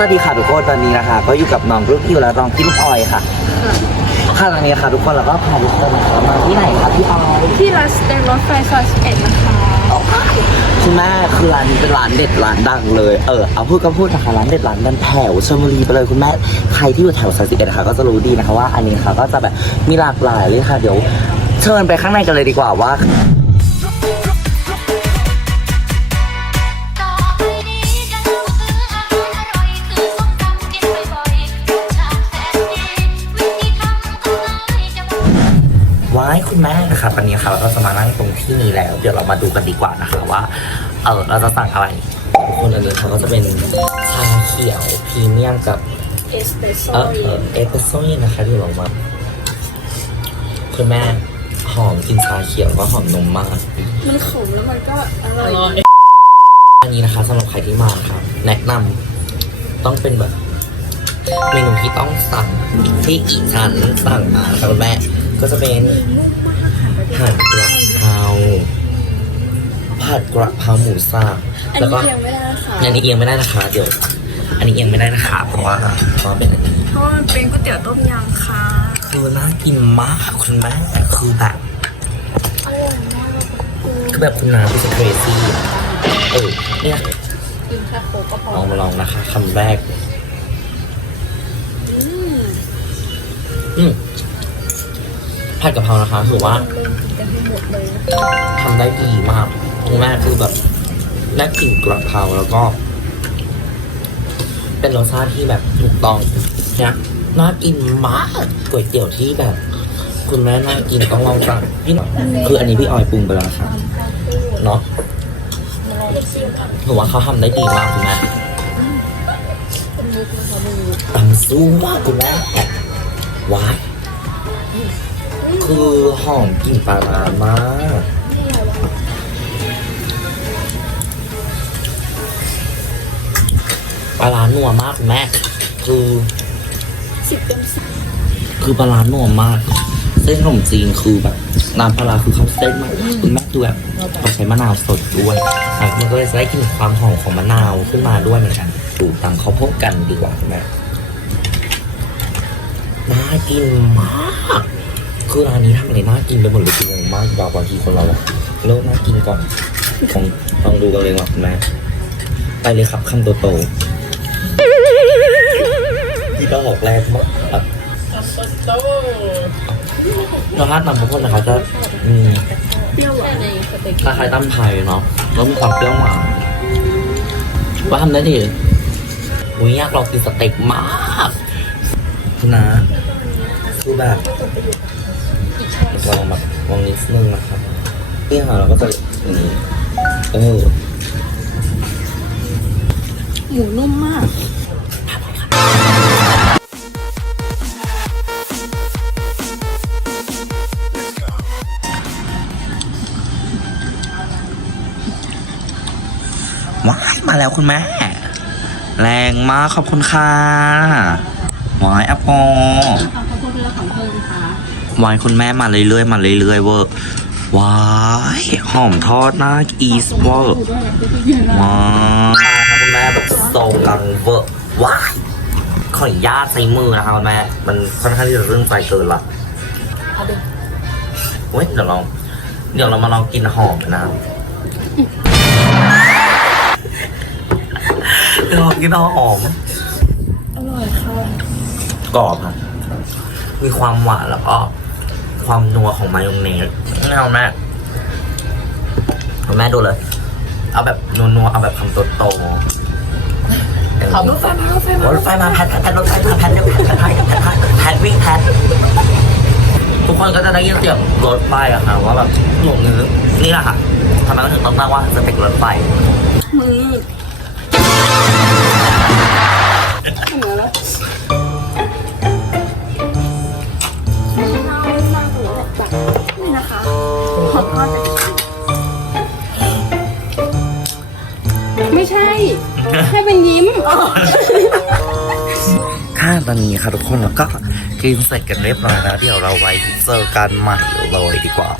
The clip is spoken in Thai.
สวัสดีค่ะทุกคนตอนนี้นะคะก็อยู่กับน้องลูกอิวและน้องพี่ลูกออยค่ะ ค่ะตอนนี้ค่ะทุกคนเราก็พาทุกคนนะคะมาที่ไหนคะพี่ออยที่รัสเตนรถไฟซอย11นะคะคุณแม่คือร้านนี้เป็นร้านเด็ดร้านดังเลยเออเอาพูดก็พูดนะคะร้านเด็ดร้านดันแถวชลบุรีไปเลยคุณแม่ใครที่อยู่แถวซอยสิบเอ็ดนะคะก็จะรู้ดีนะคะว่าอันนี้ค่ะก็จะแบบมีหลากหลายเลยค่ะ เดี๋ยวเชิญไปข้างในกันเลยดีกว่าว่า ว้ายคุณแม่นะคะตอนนี้ค่ะเราก็จะมานั่งตรงที่นี้แล้ว เดี๋ยวเรามาดูกันดีกว่านะคะว่าเออเราจะสั่งอะไรทุกคนอันนี้เขาก็จะเป็นชาเขียวพรีเมียมกับเอสเปรสโซ่เออเออเอสเปรสโซ่นี่นะคะที่เรามาคุณแม่หอมกลินชาเขียวแล้วก็หอมนมมาก มันขมแล้วมันก็อร่อย อันนี้นะคะสำหรับใครที่มาครับแนะนำต้องเป็นแบบเมนูที่ต้องสั่งที่อีฉันสั่งมานะครับคุณแม่ ก็จะเป็นผัดกระเพราผัดกระเพราหมูสับอันแล้วนี้ก็เอียงไม่ได้นะคะอันนี้เอียงไม่ได้นะคะ เดี๋ยว อันนี้เอียงไม่ได้นะคะ เพราะว่าเพราะว่าเป็นอันนี้เพราะว่ามันเป็นก๋วยเตี๋ยวต้มยำค่ะคือน่ากินมากคุณแม่คือแบบคือแบบคุณน้าเป็นเครซี่เออเนี่ยกินแค่โคกก็พอลองมาลองนะคะคำแรก อืมอืม ผัดกะเพรานะคะถือว่าทำได้ดีมากคุณแม่คือแบบได้กลิ่นกระเพราแล้วก็ เป็นรสชาติที่แบบถูกต้องนะน่ากินมากก๋วยเตี๋ยวที่แบบ คุณแม่น่ากินต้องลองสั่งพี่หน่อยคืออันนี้พี่ออยปรุงไปแล้วนะคะเนาะถือว่าเขาทำได้ดีมากคุณแม่ตำสู้มากคุณแม่ว้าย คือหอมกลิ่นปลาร้ามาก ปลาร้านัวมากคุณแม่คือสิบเต็มสิบคือปลาร้านัวมาก เส้นขนมจีนคือแบบน้ำปลาร้าคือเขาเส้นมากคุณแม่ดูแบบเขาใช้มะนาวสดด้วยอะมันก็เลยจะได้กลิ่นความหอมของมะนาวขึ้นมาด้วยเหมือนกันดูตังเขาพบกันดีกว่าคุณแม่น่ากินมาก คือร้านนี้ทำอะไรน่ากินไปหมดเลยคืองมากบางทีคนเราอะเริ่มน่ากินก่อนลองลองดูกันเลยว่าคุณแม่ไปเลยครับคำโตๆที่ต้องออกแรกมากรสชาติตำข้าวโพดนะคะจะอืมเปรี้ยวหวานในสเต็กคล้ายๆตำไทยเนาะแล้วมีความเปรี้ยวหวานว่าทำได้ดีอุ้ยอยากลองกินสเต็กมากคุณนะคือแบบ นี่ค่ะเราก็จะอย่างนี้เออหมูนุ่มมากว้ายมาแล้วคุณแม่ แรงมากขอบคุณค่ะว้ายอปอข้าวโพดและของเพิ่มค่ะวายคุณแม่มาเรื่อยๆมาเรื่อยๆเวอร์ ว้ายหอมทอดน่าอีสเวอร์ดูด้วยแบบเย็นๆว้ายคุณแม่แบบโซกังเวอร์ว้ายขออนุญาตใช้มือนะคะคุณแม่มันค่อนข้างที่จะเรื่องใจเกินละเว้ยเดี๋ยวลองเดี๋ยวเรามาลองกินหอมนะครับเดี๋ยวลองกินหอมอร่อยค่ะกรอบครับมีความหวานแล้วก็ความนัวของมายองเนส นี่เอาแม่เอาแม่ดูเลย เอาแบบนัวๆเอาแบบคำโตๆขอรถไฟมารถไฟมารถไฟมาแพทแพทรถไฟมาแพทเร็วแพทแพทแพทแพทแพทวิ่งแพททุกคนก็จะได้ยินเสียงรถไฟอะค่ะว่าแบบหน่วงนื้อนี่แหละค่ะทำไมก็ถึงต้องตั้งว่าสเต็กรถไฟมือ ให้เป็นยิ้มค่ะตอนนี้ค่ะทุกคนแล้วก็กินเสร็จกันเรียบร้อยแล้ว เดี๋ยวเราไว้เจอกันใหม่เลยดีกว่า